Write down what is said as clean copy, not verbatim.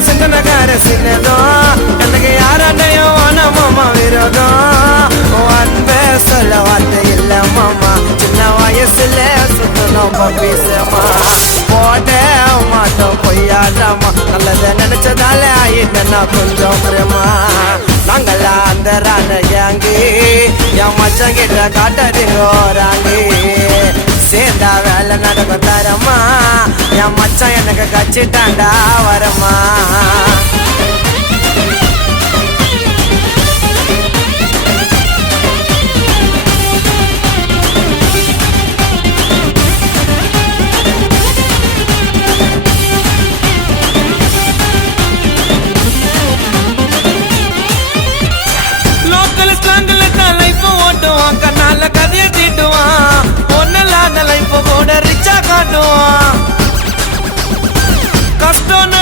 சிந்தனக்கார சின்னதும் எனக்கு யாரையும் வேணாம் மாமா விரோதம் அன்பே சொல்ல வார்த்தை இல்ல மாமா சின்ன வயசுல சுத்தணும் பப்பீசமா போட மாட்டோம் பொய்யாடாமா நல்லத நினைச்சதால ஆயிட்டா கொஞ்சம் பிரேமா நாங்களா அந்த ராண கேங்கு என் மச்சம் கிட்ட காட்டாதீங்க ராங்கு சேர்ந்தா வேலை நடக்கும் தரமா என் மச்சான் எனக்கு கச்சிட்டாண்டா வரமா கண்ணால கதைய தீட்டுவான் ஒன்னில்லாத லைஃப் கூட ரிச்சா காட்டுவான் கஷ்டம்